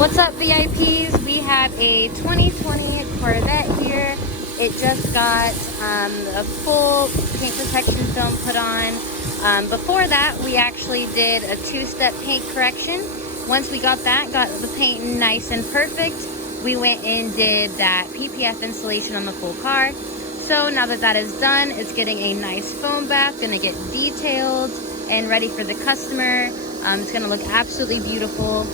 What's up, VIPs? We have a 2020 Corvette here. It just got a full paint protection film put on. Before that, we actually did a two-step paint correction. Once we got the paint nice and perfect, we went and did that PPF installation on the full car. So now that that is done, it's getting a nice foam bath, gonna get detailed and ready for the customer. It's gonna look absolutely beautiful.